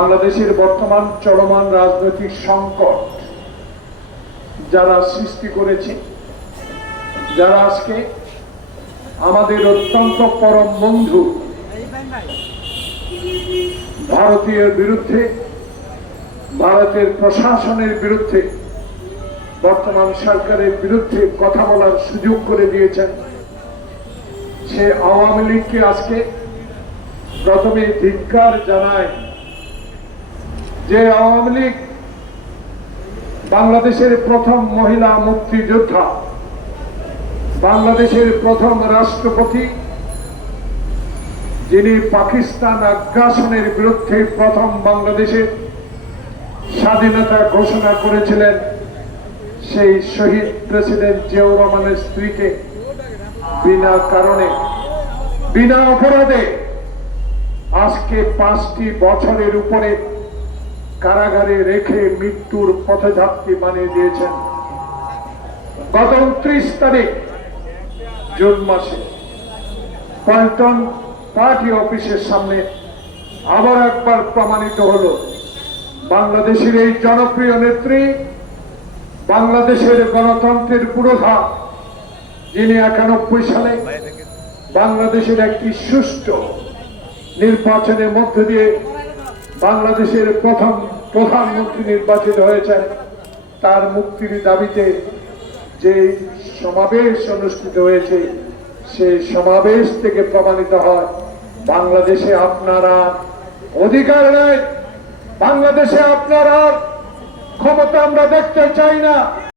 বাংলাদেশের বর্তমান চলমান রাজনৈতিক সংকট যারা সৃষ্টি করেছে, যারা আজকে আমাদের অত্যন্ত পরম বন্ধু ভারতীয় বিরুদ্ধে, ভারতের প্রশাসনের বিরুদ্ধে, বর্তমান সরকারের বিরুদ্ধে কথা বলার সুযোগ করে দিয়েছেন। সে আওয়ামী লীগকে আজকে প্রথমে ধিক্কার জানায় যে আওয়ামী লীগ বাংলাদেশের প্রথম মহিলা মুক্তিযোদ্ধা, বাংলাদেশের প্রথম রাষ্ট্রপতি, যিনি পাকিস্তান আগ্রাসনের বিরুদ্ধে প্রথম বাংলাদেশের স্বাধীনতা ঘোষণা করেছিলেন, সেই শহীদ প্রেসিডেন্ট জিয়াউর রহমানের স্ত্রীকে বিনা কারণে, বিনা অপরাধে আজকে পাঁচটি বছরের উপরে কারাগারে রেখে মৃত্যুর পথে পথযাত্রী বানিয়ে দিয়েছেন। গত উনত্রিশ তারিখ, জুন মাসে পল্টন পার্টি অফিসের সামনে আবার একবার প্রমাণিত হলো, বাংলাদেশের এই জনপ্রিয় নেত্রী বাংলাদেশের গণতন্ত্রের পুরোধা, যিনি একানব্বই সালে বাংলাদেশের একটি সুষ্ঠু নির্বাচনের মধ্য দিয়ে বাংলাদেশের প্রথম প্রধানমন্ত্রী নির্বাচিত হয়েছেন। তার মুক্তির দাবিতে যে সমাবেশ অনুষ্ঠিত হয়েছে সে সমাবেশ থেকে প্রমাণিত হয়, বাংলাদেশে আপনারা অধিকার নেই। বাংলাদেশে আপনারা ক্ষমতা আমরা দেখতে চাই না।